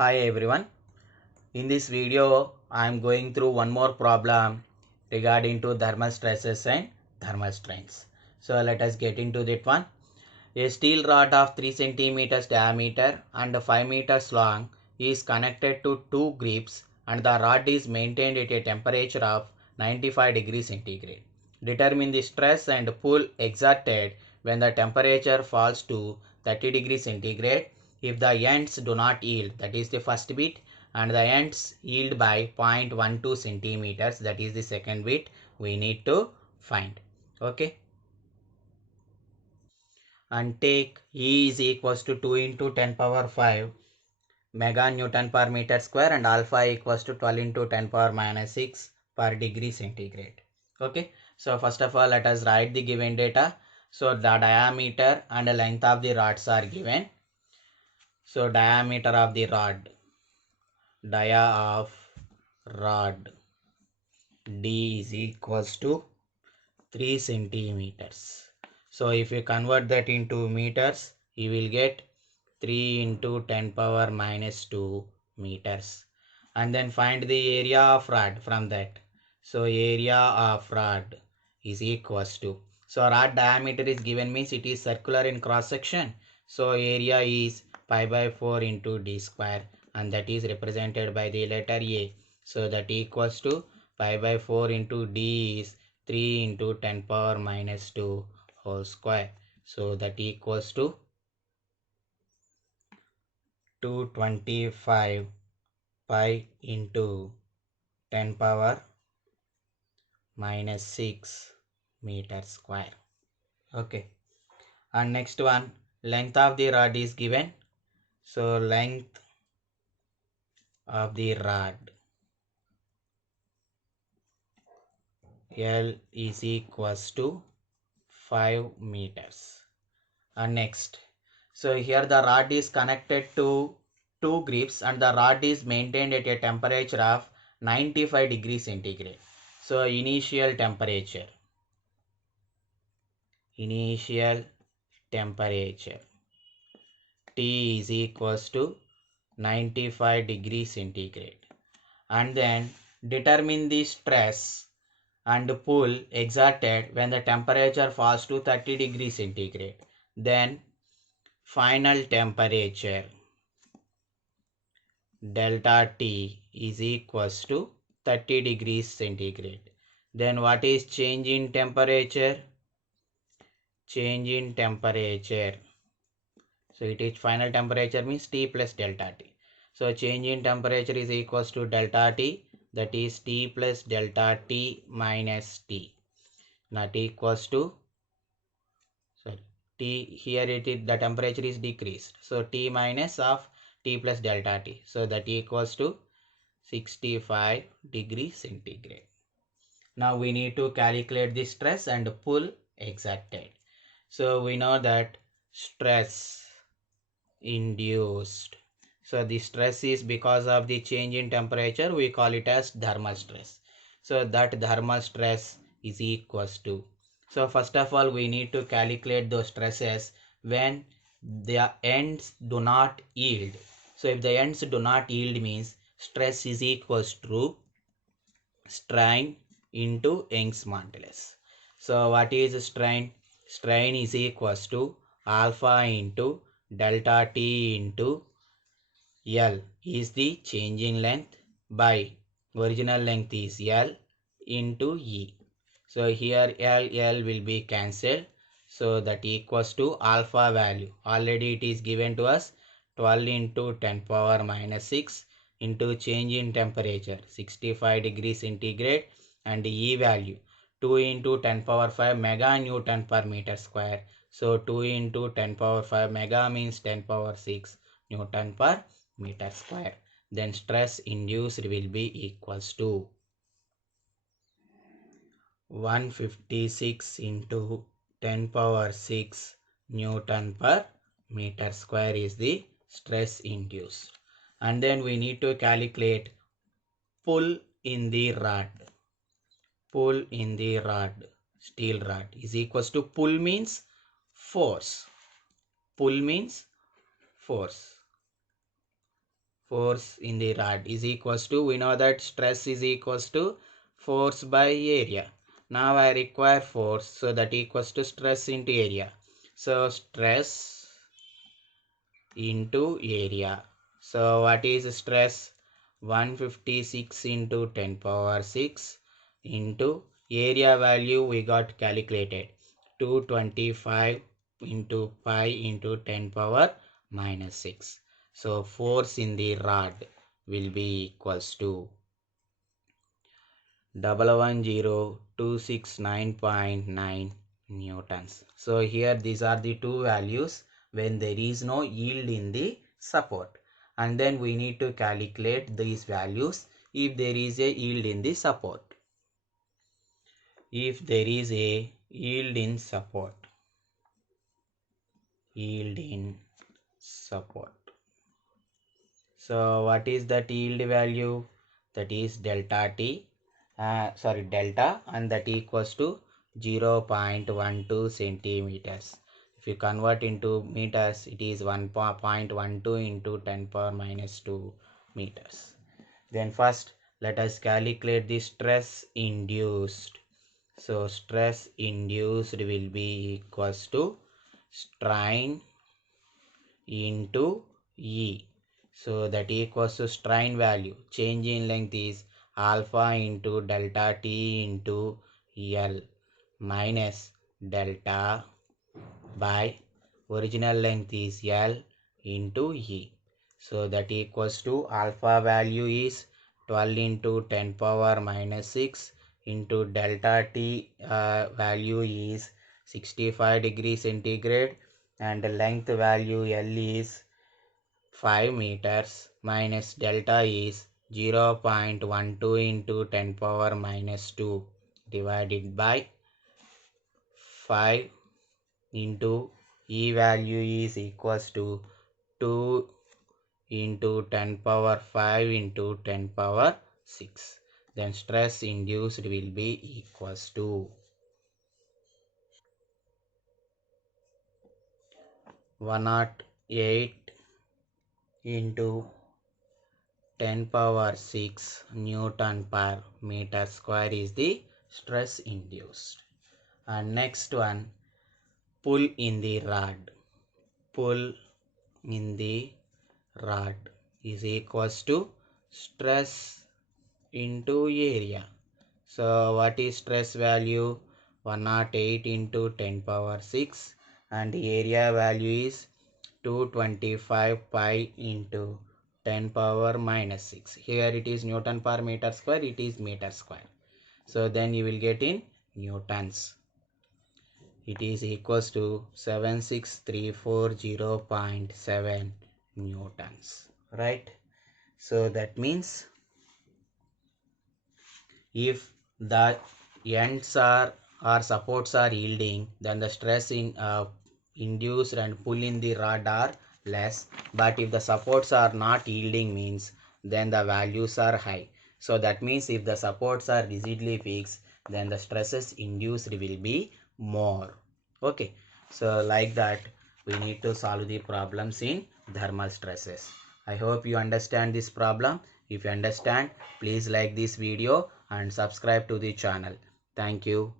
Hi everyone. In this video, I am going through one more problem regarding to thermal stresses and thermal strains. So let us get into that one. A steel rod of 3 centimeters diameter and 5 meters long is connected to two grips and the rod is maintained at a temperature of 95 degrees centigrade. Determine the stress and pull exerted when the temperature falls to 30 degrees centigrade. If the ends do not yield, that is the first bit, and the ends yield by 0.12 centimeters, that is the second bit, we need to find. Okay. And take E is equals to 2 into 10 power 5 mega Newton per meter square and alpha equals to 12 into 10 power minus 6 per degree centigrade. Okay. So first of all, let us write the given data. So the diameter and the length of the rods are given. So diameter of the rod, dia of rod D is equals to 3 centimeters. So if you convert that into meters, you will get 3 into 10 power minus 2 meters. And then find the area of rod from that. So area of rod is equals to. So rod diameter is given means it is circular in cross section. So area is pi by 4 into d square and that is represented by the letter A. So that equals to pi by 4 into d is 3 into 10 power minus 2 whole square. So that equals to 225 pi into 10 power minus 6 meter square. Okay. And next one, length of the rod is given. So length of the rod L is equals to 5 meters. And next, so here the rod is connected to two grips and the rod is maintained at a temperature of 95 degrees centigrade. So initial temperature T is equals to 95 degrees centigrade. And then determine the stress and pull exerted when the temperature falls to 30 degrees centigrade. Then final temperature delta T is equals to 30 degrees centigrade. Then what is change in temperature? Change in temperature. So it is final temperature means T plus delta T. So change in temperature is equals to delta T, that is T plus delta T minus T, not equals to, sorry, T here it is the temperature is decreased. So T minus of T plus delta T. So that equals to 65 degrees centigrade. Now we need to calculate the stress and pull exerted. So we know that stress induced. So the stress is because of the change in temperature, we call it as thermal stress. So that thermal stress is equals to. So first of all, we need to calculate those stresses when the ends do not yield. So if the ends do not yield means stress is equals to strain into Young's modulus. So what is strain? Strain is equals to alpha into delta T into L is the change in length by original length is L into E. So here L will be cancelled. So that equals to alpha value. Already it is given to us 12 into 10 power minus 6 into change in temperature 65 degrees centigrade and E value 2 into 10 power 5 mega Newton per meter square. So 2 into 10 power 5 mega means 10 power 6 Newton per meter square. Then stress induced will be equals to 156 into 10 power 6 Newton per meter square is the stress induced. And then we need to calculate pull in the rod. Pull in the rod, steel rod is equals to pull means force. Pull means force. force in the rod is equals to, we know that stress is equals to force by area. Now I require force, so that equals to stress into area. So stress into area. So what is stress? 156 into 10 power 6 into area value we got calculated 225 into pi into 10 power minus 6. So force in the rod will be equals to 110,269.9 newtons. So here these are the two values when there is no yield in the support, and then we need to calculate these values if there is a yield in the support. If there is a yield in support, so what is that yield value? That is delta T, delta, and that equals to 0.12 centimeters. If you convert into meters, it is 1.12 into 10 power minus 2 meters. Then first, let us calculate the stress induced. So stress induced will be equals to strain into E. So that equals to strain value. Change in length is alpha into delta T into L minus delta by original length is L into E. So that equals to alpha value is 12 into 10 power minus 6 into delta T value is 65 degrees centigrade, and the length value L is 5 meters minus delta is 0.12 into 10 power minus 2 divided by 5 into E value is equals to 2 into 10 power 5 into 10 power 6. Then stress induced will be equals to 108 into 10 power 6 Newton per meter square is the stress induced. And next one, pull in the rod. Pull in the rod is equals to stress into area. So what is stress value? 108 into 10 power 6, and the area value is 225 pi into 10 power minus 6. Here it is Newton per meter square, it is meter square. So then you will get in newtons. It is equals to 76340.7 newtons, right? So that means if the ends are or supports are yielding, then the stress induced and pull in the rod are less. But if the supports are not yielding means, then the values are high. So that means if the supports are rigidly fixed, then the stresses induced will be more. Okay, so like that we need to solve the problems in thermal stresses. I hope you understand this problem. If you understand, please like this video and subscribe to the channel. Thank you.